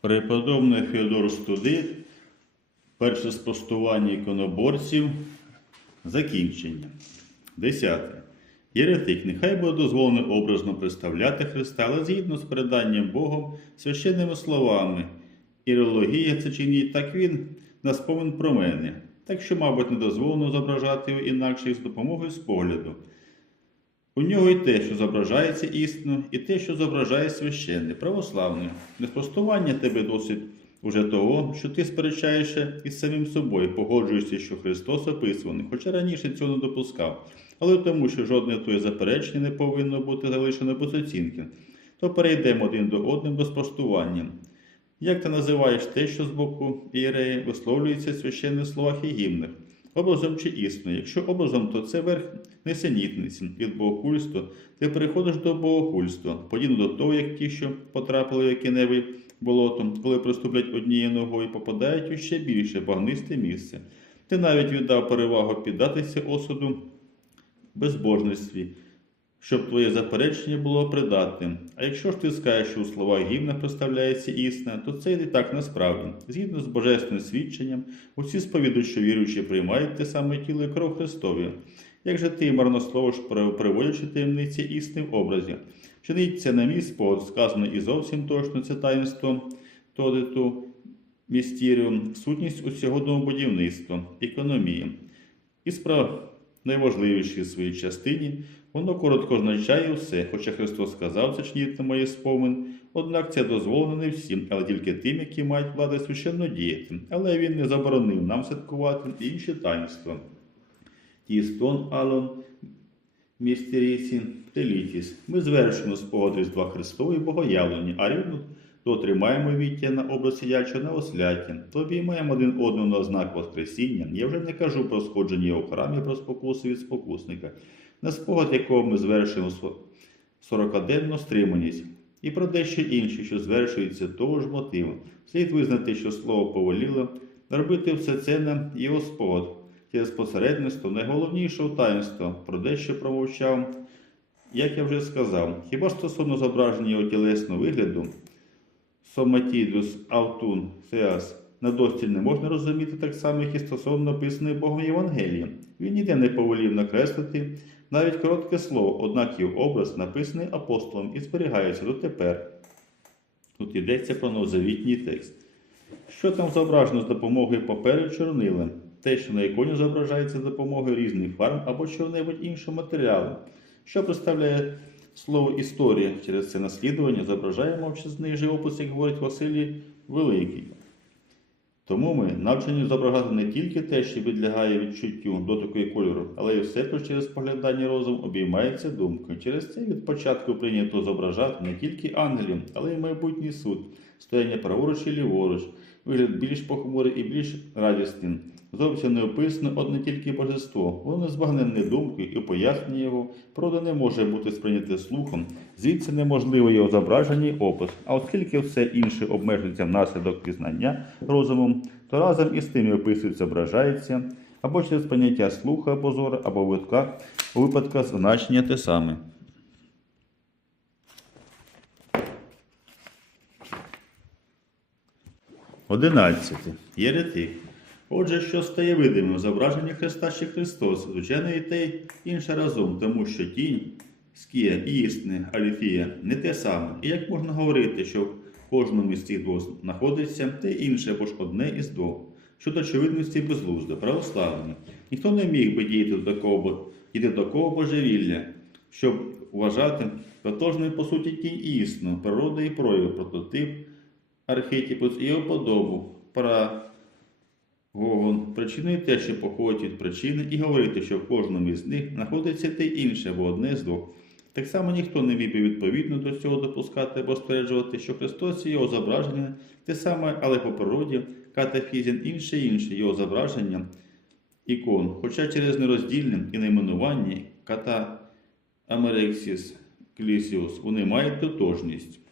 Преподобний Феодор Студит, перше спростування іконоборців, закінчення. Десяте. Єретик, нехай буде дозволено образно представляти Христа, але згідно з переданням Богом священними словами. Ірологія це чинить так він на спомин про мене. Так що, мабуть, не дозволено зображати його інакше з допомогою спогляду. У нього і те, що зображається істинно, і те, що зображає священне, православне. Неспростування тебе досить уже того, що ти сперечаєшся із самим собою, погоджуєшся, що Христос описуваний, хоча раніше цього не допускав, але тому, що жодне твоє заперечення не повинно бути залишено без оцінки, то перейдемо один до одним до спростування. Як ти називаєш те, що з боку ієреї висловлюється в священних словах і гімнах? Образом чи істиною. Якщо образом, то це верх несенітниці від богохульства, ти переходиш до богохульства, подібно до того, як ті, що потрапили в яке-небудь болото, коли приступлять однією ногою, попадають у ще більше багнисте місце. Ти навіть віддав перевагу піддатися осуду безбожництві, щоб твоє заперечення було придатним. А якщо ж ти скажеш, що у словах гімна представляється істина, то це і так насправді. Згідно з божественним свідченням, усі сповідують, що віруючі приймають те саме тіло і кров Христові. Як же ти марнословиш, приводячи таємниці істини в образі? Чиниться на мій спогад, сказано і зовсім точно це таїнство Тодиту містіріум, сутність усього домобудівництва, економії. І справ найважливіші в своїй частині, воно коротко означає все, хоча Христос сказав, це чиніть на моє спомин, однак це дозволено не всім, але тільки тим, які мають владу священно діяти. Але він не заборонив нам святкувати інші таїнства. Тістон Алон Містерісі Телітіс. Ми звершуємо спогад Різдва Христової Богоявлені, а рівно то тримаємо віття на образ сидячого на осляті, то обіймаємо один одного на знак Воскресіння. Я вже не кажу про сходження у храмі про спокусу від спокусника, на спогад якого ми звершуємо сорокаденну стриманість, і про дещо інше, що звершується того ж мотиву. Слід визнати, що слово повеліло, робити все це на його спогад через посередництво найголовнішого таїнства, про дещо промовчав, як я вже сказав, хіба стосовно зображення його тілесного вигляду, соматідус, автун, феас, надостіль не можна розуміти так само, як і стосовно написаної Богом Євангелії. Він ніде не повелів накреслити навіть коротке слово, однак його образ написаний апостолом і зберігається дотепер. Тут йдеться про новозавітній текст. Що там зображено з допомогою паперу чорнилем? Те, що на іконі зображається за допомогою різних фарб або чого-небудь іншого матеріалу, що представляє слово історія через це наслідування, зображає мовчазний живопис, як говорить Василій Великий. Тому ми навчені зображати не тільки те, що підлягає відчуттю дотику і кольору, але й все, що через поглядання розум обіймається думкою. Через це від початку прийнято зображати не тільки ангелів, але й майбутній суд, стояння праворуч і ліворуч, вигляд більш похмурий і більш радісний. Зовсім не описано одне тільки божество, воно збагнене думкою і пояснення його, правда, не може бути сприйняте слухом, звідси неможливо його зображення і опис. А оскільки все інше обмежується внаслідок пізнання розумом, то разом із тим і описується, зображається, або через поняття слуха або зору, або витка, у випадках значення те саме. Одинадцяте. Єретик. Отже, що стає видимим в зображенні Христа чи Христос, звичайно, і те інше разом, тому що тінь, скія і істини, аліфія не те саме. І як можна говорити, що в кожному із цих двох знаходиться те інше або ж одне із двох. Щодо очевидності безглуздо, православні. Ніхто не міг би діяти до такого, бо- до такого божевілля, щоб вважати тотожною по суті тінь істину, природа і прояв, прототип, архетипус і його подобу, пара Вогон причиною те, що походить від причини, і говорити, що в кожному із них знаходиться те інше або одне з двох. Так само ніхто не міг би відповідно до цього допускати або стверджувати, що Христос і його зображення те саме, але по природі катафізін інше інше його зображення ікон, хоча через нероздільне і найменування ката Амерексіс Клісіус вони мають тотожність.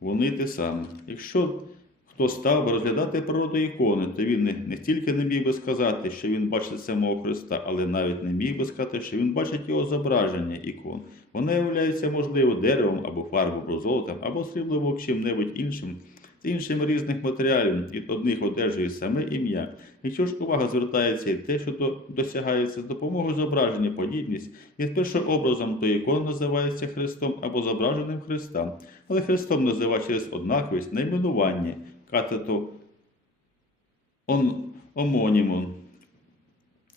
Вони те саме. Якщо хто став би розглядати природу ікони, то він не, не тільки не міг би сказати, що він бачить самого Христа, але навіть не міг би сказати, що він бачить його зображення ікон. Вони являються, можливо, деревом або фарбою, або золотом, або сріблом, або чим-небудь іншим, з іншими різних матеріалів від одних одержує саме ім'я. Якщо ж увага звертається і те, що до- досягається з допомогою зображення подібність, і першообразом, то ікона називається Христом або зображеним Христа, але Христом називає через однаковість найменування катето он, омонімон.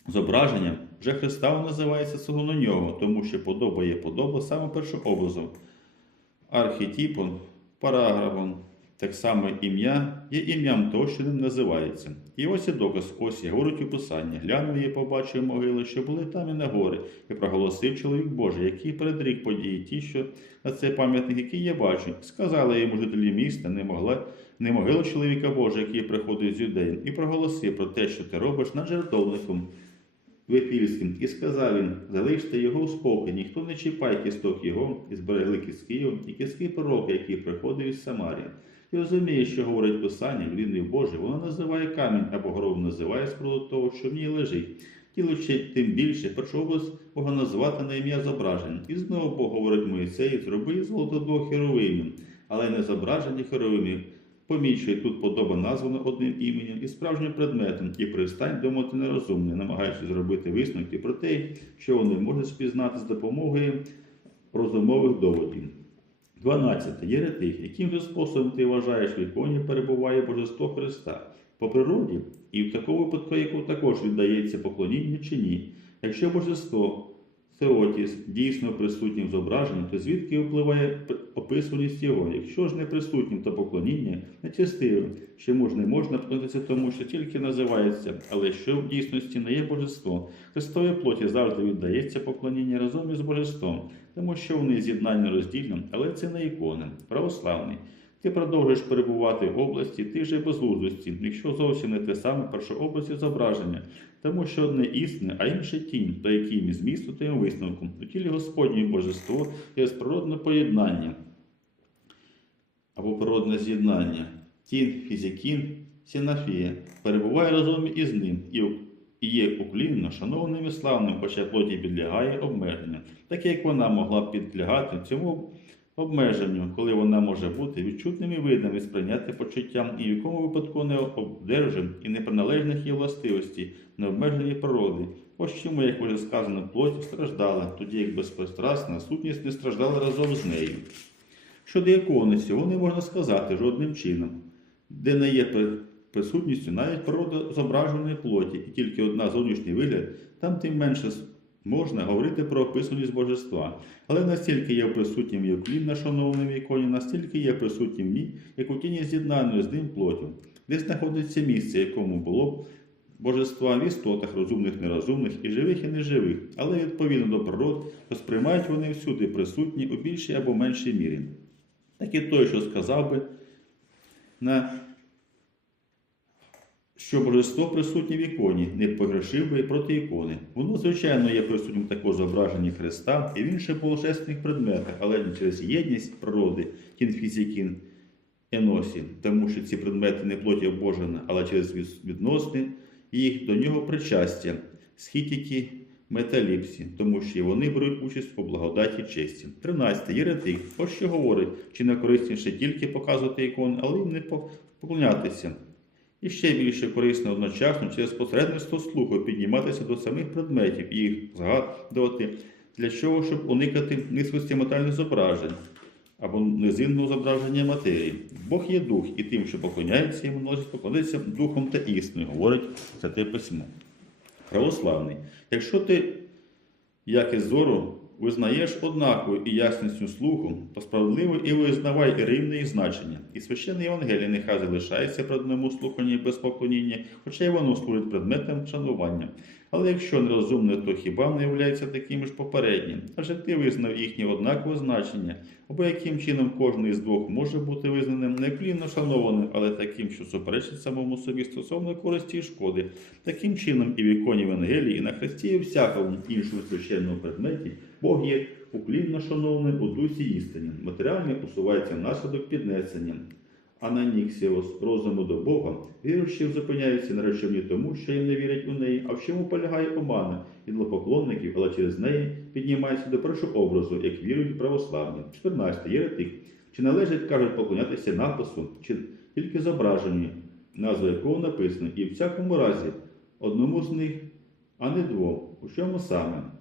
Зображенням вже Христа називається на нього, тому що подоба є подоба саме першообразом. Архетипон, параграфом, так само ім'я є ім'ям того, що ним називається. І ось і доказ, ось і говорить у Писанні. Глянув і побачив могили, що були там і на гори, і проголосив чоловік Божий, який предрік події, ті, що на цей пам'ятник, який я бачу. Сказали йому жителі міста, не могла не могилу чоловіка Божого, який приходить з юдеїв, і проголосив про те, що ти робиш над жертовником Вифільським, і сказав він: залиште його у спокій, ніхто не чіпай кісток його, і зберегли кістки його, і кістки пророка, який приходив із Самарії. І розуміє, що говорить Писання, людини Боже, воно називає камінь або горов називає з приводу того, що в ній лежить. Тіло тим більше, першообраз Бога назвати на ім'я зображення. І знову Бог говорить Моїсею, зроби із золотого херовимів, але не зображення херовимів. Помічує тут подоба названа одним іменем і справжнім предметом, і пристань думати нерозумне, намагаючись зробити висновки про те, що вони можуть спізнати з допомогою розумових доводів. 12. Єретик. Яким же способом ти вважаєш, в іконі перебуває Божество Христа? По природі, і в такому випадку, яку також віддається поклоніння чи ні. Якщо божество Теотіс дійсно присутнім в зображенні, то звідки впливає описуваність його? Якщо ж не присутнім, то поклоніння нечестиве, що можна не можна поклонитися тому, що тільки називається, але що в дійсності не є божество. Христовій плоті завжди віддається поклоніння разом із божеством, тому що вони з'єднання роздільно, але це не ікони. Православний. Ти продовжуєш перебувати в області тих же безглуздості, якщо зовсім не те саме першообразі зображення, тому що одне істинне, а інше тінь, до яким змісту тим висновку. У тілі Господнє божество є природне поєднання або природне з'єднання. Тін, фізикін, сінафія перебуває разом із ним і і є уклінно, шановним і славним, хоча плоті підлягає обмеженню, так як вона могла б підлягати цьому обмеженню, коли вона може бути відчутними видами сприйняти почуттям і в якому випадку не обдержим і неприналежних її властивості, необмеженої природи. Ось чому, як вже сказано, плоть страждала, тоді як безпристрасна сутність не страждала разом з нею. Щодо ікони, цього не можна сказати жодним чином, де не є присутністю навіть природа зображеної плоті, і тільки одна зовнішній вигляд, там тим менше можна говорити про описаність божества. Але настільки є присутнім Євклін на шановному іконі, настільки є присутнім в як у тіні з'єднаної з ним плотю, де знаходиться місце, якому було б божества в істотах розумних, нерозумних і живих і неживих, але відповідно до природ, то сприймають вони всюди присутні у більшій або меншій мірі. Так і той, що сказав би, на що божество присутнє в іконі, не погрешив би проти ікони. Воно, звичайно, є присутнім також зображенні Христа і в інших божественних предметах, але не через єдність природи, кінфізікін, еносі, тому що ці предмети не плоті обожені, але через відносини їх до нього причастя, схітіки, металіпсі, тому що і вони беруть участь у благодаті честі. 13. Єретик. Ось що говорить, чи не корисніше тільки показувати ікони, але й не поклонятися. І ще більше корисно одночасно через посередництво слуху підніматися до самих предметів і їх згадувати, для чого, щоб уникати низькості матеріальних зображень або низинного зображення матерії. Бог є дух, і тим, що поклоняється йому, належить поклонитися духом та істиною, говорить Святе Письмо. Православний. Якщо ти, як і зору, визнаєш однаково і ясністю слуху, то справедливо і визнавай рівне їх значення. І священне Євангеліє нехай залишається при одному слуханні без поклоніння, хоча й воно служить предметом шанування. Але якщо нерозумне, то хіба не являється таким ж попереднім? Адже ти визнав їхнє однакове значення, або яким чином кожен із двох може бути визнаним не клінно шанованим, але таким, що суперечить самому собі стосовно користі і шкоди. Таким чином і в іконі Євангелії, і на Христі, і всякому іншому священному предметі Бог є уклінно шановним у дусі істині. Матеріальне усувається внаслідок піднесення. Ананіксіос розуму до Бога, віруючи зупиняються на тому, що їм не вірять у неї, а в чому полягає омана ідлопоклонників, але через неї піднімається до першого образу, як вірують православні. 14. Єретик. Чи належить, кажуть, поклонятися напису, чи тільки зображені, назва якого написано, і в всякому разі одному з них, а не двом. У чому саме?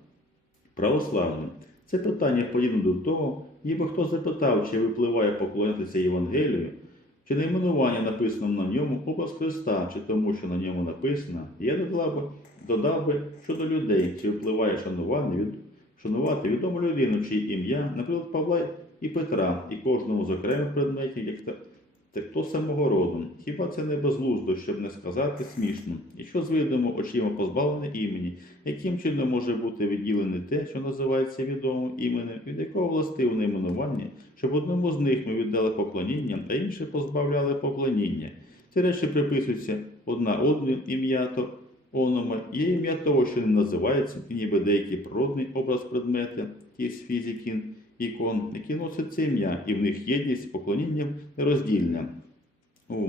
Православним. Це питання подібне до того, ніби хто запитав, чи випливає поклонятися Євангелію, чи найменування написано на ньому образ Христа, чи тому, що на ньому написано, я додав би, додав би щодо людей, чи випливає шанувати, від, шанувати відому людину, чиє ім'я, наприклад, Павла і Петра, і кожному з окремих предметів, як хто самого роду. Хіба це не безглуздо, щоб не сказати смішно? Якщо звидимо очима позбавлене імені, яким чином може бути відділене те, що називається відомим іменем, від якого властиве найменування, щоб одному з них ми віддали поклоніння, а інші позбавляли поклоніння. Ці речі приписуються одна одним ім'я то онома, є ім'я того, що не називається, ніби деякий природний образ предмета, ті з фізики, ікон, які носять це ім'я, і в них єдність з поклонінням нероздільна. У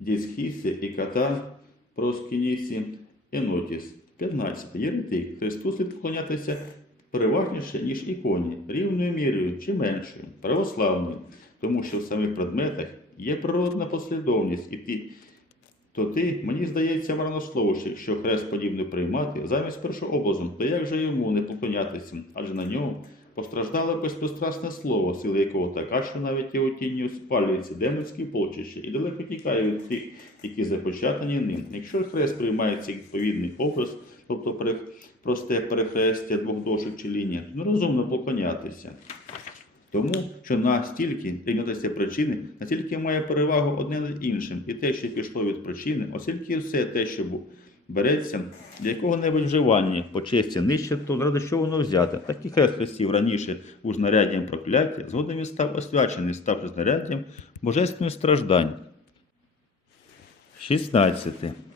Дісхісі і Ката, Проскінісі, Енотіс. 15. Єретик. Христу слід поклонятися переважніше, ніж іконі, рівною мірою чи меншою, православною, тому що в самих предметах є природна послідовність, і ти, то ти, мені здається, марнослово, що якщо хрест подібне приймати замість першого образу, то як же йому не поклонятися, адже на ньому постраждало безпристрасне слово, сила якого така, що навіть його тінню спалюється демонські полчище і далеко тікає від тих, які започатані ним. Якщо хрест приймається відповідний образ, тобто просте перехрестя двох дошок чи лінія, то нерозумно поклонятися. Тому що настільки прийнятися причини, настільки має перевагу одне над іншим, і те, що пішло від причини, оскільки все те, що бу- береться для якого-небудь вживання, по честі нижче, то ради що воно взяти. Так і хрест хрестів раніше був знаряддям прокляття, згодом він став освячений, ставши знаряддям божественних страждань. 16.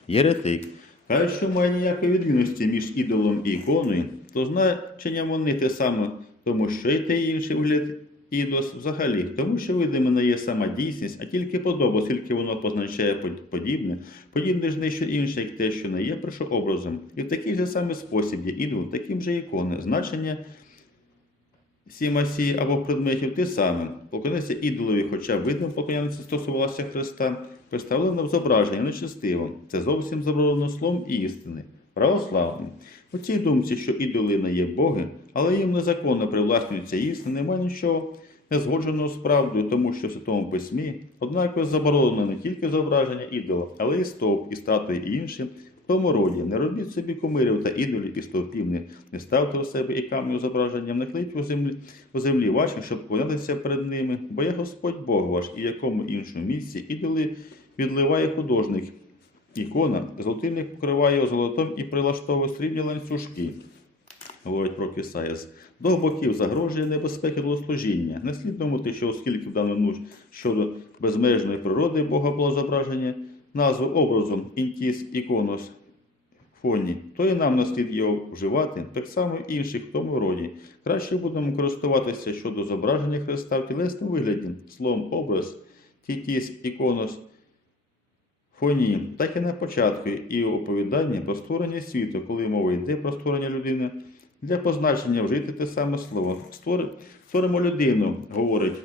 Єретик. Каже, що має ніякої відмінності між ідолом і іконою, то значення вони те саме, тому що і те інший вигляд ідос взагалі, тому що видиме не є сама дійсність, а тільки подоба, оскільки воно позначає подібне, подібне ж не що інше, як те, що не є першообразом. І в такий же самий спосіб є ідол, таким же ікони. Значення сімасі або предметів те саме. Поклонитися ідолові, хоча видно поклонятися стосувалося Христа, представлено в зображенні нечестиво. Це зовсім заборонено словом і істини. Православним. У цій думці, що ідоли не є боги, але їм незаконно привласнюється істина, немає нічого незгодженого з правдою, тому що в Святому Письмі однаково заборонено не тільки зображення ідола, але і стовп, і статуї, і інші. Тому роді не робіть собі кумирів та ідолів і стовпів, не, не ставте у себе і камню зображенням, не клейте у землі, у землі вашій, щоб поклонятися перед ними, бо я Господь Бог ваш, і якому іншому місці ідоли відливає художник. Ікона, золотильник покриває його золотом і прилаштовує срібні ланцюжки. Говорить про Кисаєс. До боків загрожує небезпеки служіння. Не слід думати, що оскільки в даному нуж щодо безмежної природи Бога було зображення назву образом інтіс іконос фоні, то і нам не слід його вживати, так само і інших в тому роді. Краще будемо користуватися щодо зображення Христа в тілесному вигляді, словом образ, тітіс іконос фоні, так і на початку і оповідання про створення світу, коли мова йде про створення людини, для позначення вжити те саме слово. Створимо людину, говорить,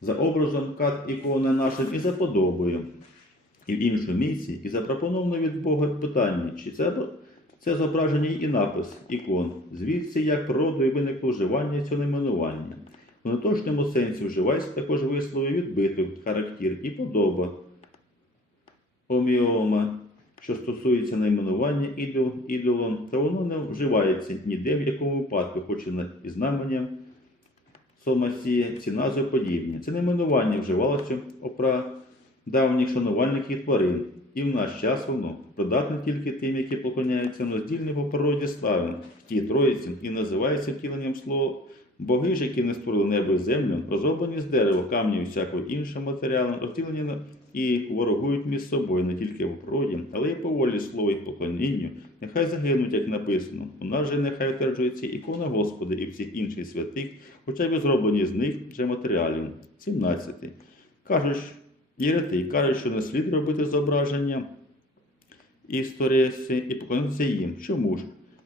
за образом кат ікони нашим і за подобою. І в іншому місці, і запропоновано від Бога питання, чи це, це зображення і напис ікон, звідси як природою виникло вживання цього найменування. У неточному сенсі вживається також вислови відбиток, характер і подоба оміома, що стосується найменування ідол, ідолом, то воно не вживається ніде в якому випадку, хоч і на- знаменням сомасія, ці назви подібні. Це найменування вживалося опра давніх шанувальників тварин, і в наш час воно придатне тільки тим, які поклоняються роздільні по природі слави, в тій троїці, і називається втіленням слова Боги ж, які не створили небо і землю, розроблені з дерева, камню і всякого іншого матеріалу, розділені і ворогують між собою не тільки в природі, але й по волі слова і поклонінню. Нехай загинуть, як написано. У нас же нехай утверджується ікона Господа і всіх інших святих, хоча б зроблені з них вже матеріалів. 17. Кажуть, єретей кажуть, що не слід робити зображення історіси і поклонитися їм. Чому ж?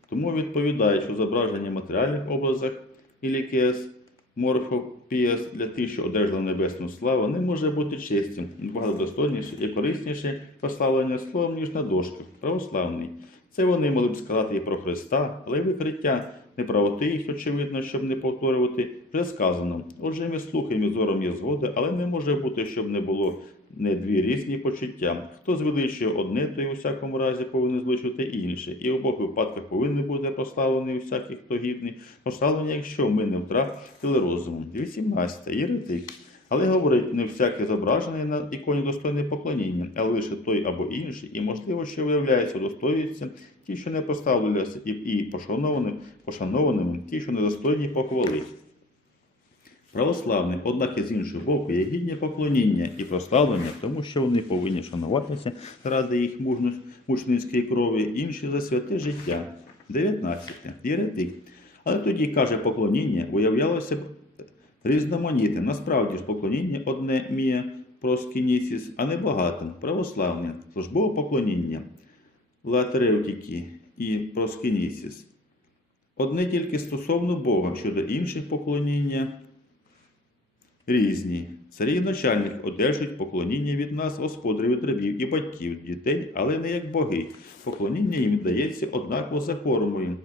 Тому відповідають, що зображення матеріальних образах ілікес морфопіас для тих, що одержали небесну славу, не може бути честям, багато достойніше і корисніше прославлення словом, ніж на дошках. Православний. Це вони могли б сказати і про Христа, але викриття неправоти їх, очевидно, щоб не повторювати, вже сказано. Отже, ми слухаємо зором є згода, але не може бути, щоб не було не дві різні почуття. Хто звеличує одне, то й у всякому разі повинен звеличувати інше. І в обох випадках повинен бути прославлений всякий, хто гідний, прославлення, якщо ми не втратили розуму. 18. Єретик. Але говорить, не всякий зображений на іконі достойне поклоніння, а лише той або інший, і можливо, що виявляється, достоюються ті, що не поставлялися, і, і пошанованими, пошанованими, ті, що недостойні похвали. Православні, однак і з іншого боку, є гідні поклоніння і прославлення, тому що вони повинні шануватися ради їх мучницької крові, інші за святе життя. 19. Єретик. Але тоді, каже, поклоніння уявлялося б різноманітним. Насправді ж поклоніння одне мія проскінісіс, а не багато. Православне, службове поклоніння, латеревтики і проскінісіс. Одне тільки стосовно Бога, щодо інших поклоніння різні. Царі і начальник одержують поклоніння від нас, господарів, рабів і батьків, дітей, але не як боги. Поклоніння їм дається однаково за формою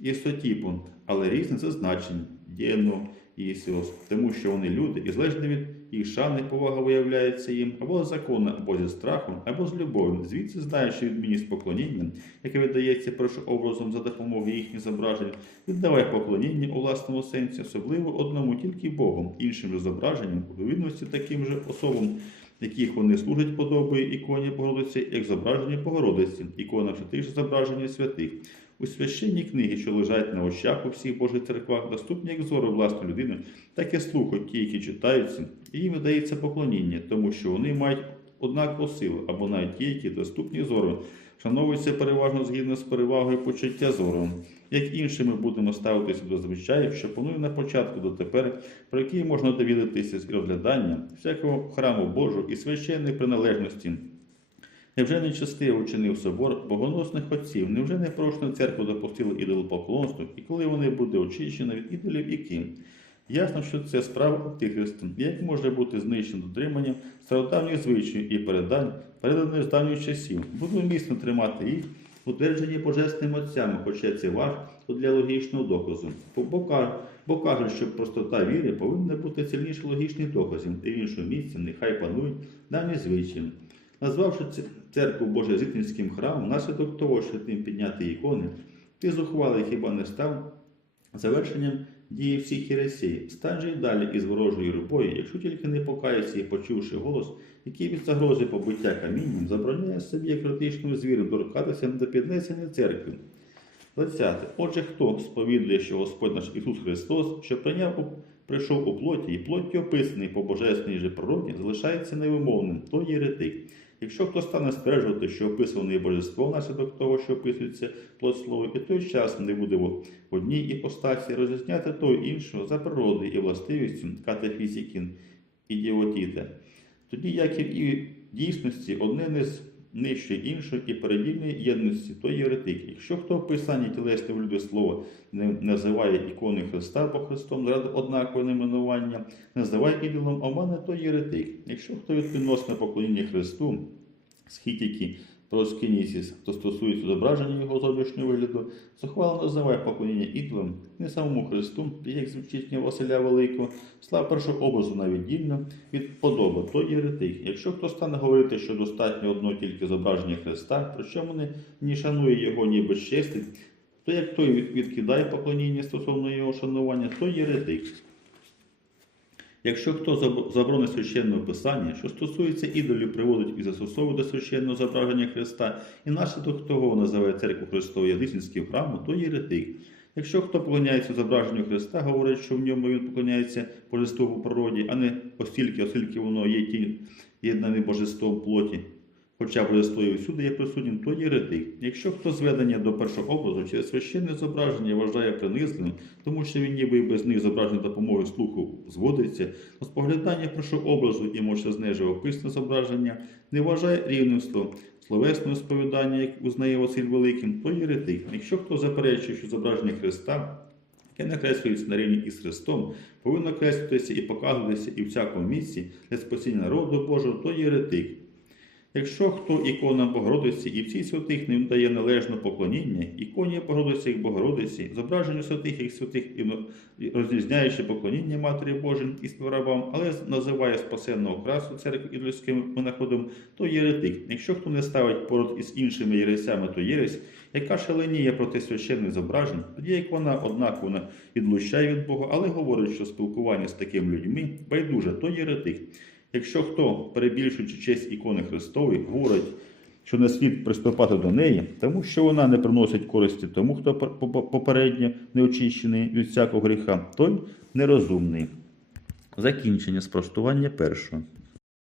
і сотіпом, але різне за значенням дієно і Ісіос, тому що вони люди, і залежно від їх шани повага виявляється їм або з закону, або зі страхом, або з любов'ю. Звідси знаючи відмінність поклоніння, яке видається першообразом за допомогою їхніх зображень, віддавай поклоніння у власному сенсі, особливо одному тільки Богу, іншим же зображенням, у відповідності таким же особам, яких вони служать подобою іконі Богородиці, як зображення Богородиці, ікона все тих зображення святих. У священні книги, що лежать на очах у всіх Божих церквах, доступні як зору власної людини, так і слуху ті, які читаються, і їм видається поклоніння, тому що вони мають однакову силу, або навіть ті, які доступні зору, шановуються переважно згідно з перевагою почуття зору. Як інші ми будемо ставитися до звичаїв, що панує на початку дотепер, про які можна довідатися з розглядання всякого храму Божого і священної приналежності. Невже нечестиво вчинив собор богоносних отців? Невже непрошено церкву допустили ідолопоклонство, і коли вони буде очищені від ідолів і ким? Ясно, що це справа Антихриста. Як може бути знищено дотриманням стародавніх звичаїв і передань, переданих з давніх часів? Буду міцно тримати їх, утверджені божественними отцями, хоча це важко для логічного доказу. Бо, ка- кажуть, що простота віри повинна бути сильніше логічних доказів, і в іншому місці нехай панують давні звичаї. Назвавши церкву Божезитницьким храмом, внаслідок того, що тим підняти ікони, ти зухвалий хіба не став завершенням дії всіх єресій. Стань же й далі із ворожою рубою, якщо тільки не покаєшся і почувши голос, який від загрози побиття камінням забороняє собі як критичному звіру торкатися до піднесення церкви. 20. Отже, хто сповідує, що Господь наш Ісус Христос, що прийняв прийшов у плоті, і плоттю описаний по божественній же природі, залишається невимовним, то єретик. Якщо хто стане стверджувати, що описуване є божество внаслідок того, що описується плод слово, і той час не буде в одній іпостасі розрізняти той іншого за природою і властивістю катафізики і діотіте. Тоді, як і в дійсності, одне не з нижче іншої і передільної єдності, то єретик. Якщо хто в писанні тілесне люди слово не називає ікони Христа по Христом заради однакового найменування, називає ідолом омана, то єретик. Якщо хто відносне поклоніння Христу, схітіки, проскінісіс, то стосується зображення його зовнішнього вигляду, зухвало називає поклоніння ідолам, не самому Христу, як звучить Василя Великого, слава першого образу навіть дільно від подоби, то єретик. Якщо хто стане говорити, що достатньо одного тільки зображення Христа, причому не, не шанує його, ні безчестить, то як той відкидає поклоніння стосовно його шанування, то єретик. Якщо хто заб- заборонить священного писання, що стосується ідолів, приводить і застосовує до священного зображення Христа, і наслідок того називає церкву Христову язичницьким храмом, то єретик. Якщо хто поклоняється зображенню Христа, говорить, що в ньому він поклоняється божеству в природі, а не остільки, оскільки воно є тінь єднане божеством плоті, хоча божество і всюди є присутнім, то єретик. Якщо хто зведення до першого образу через священне зображення вважає принизливим, тому що він ніби без них зображення допомоги слуху зводиться, то споглядання першого образу і може неї живописне зображення не вважає рівним словом. Словесне сповідання, як узнає Василь Великим, то єретик. Якщо хто заперечує, що зображення Христа яке накреслюється на рівні із Христом, повинно креслитися і показуватися і в всякому місці для спасіння народу Божого, то єретик. Якщо хто ікона Богородиці і всіх святих не дає належне поклоніння, іконі Богородиці як Богородиці, зображенню святих як святих і розрізняючи поклоніння Матері Божій і співрабам, але називає спасенного красу церкви і людським винаходом, то єретик. Якщо хто не ставить поряд із іншими єресями, то єресь, яка шаленіє проти священних зображень, тоді як вона однаково вона відлучає від Бога, але говорить, що спілкування з такими людьми байдуже, то єретик. Якщо хто, перебільшуючи честь ікони Христової, говорить, що не слід приступати до неї, тому що вона не приносить користі тому, хто попередньо не очищений від всякого гріха, той нерозумний. Закінчення спростування першого.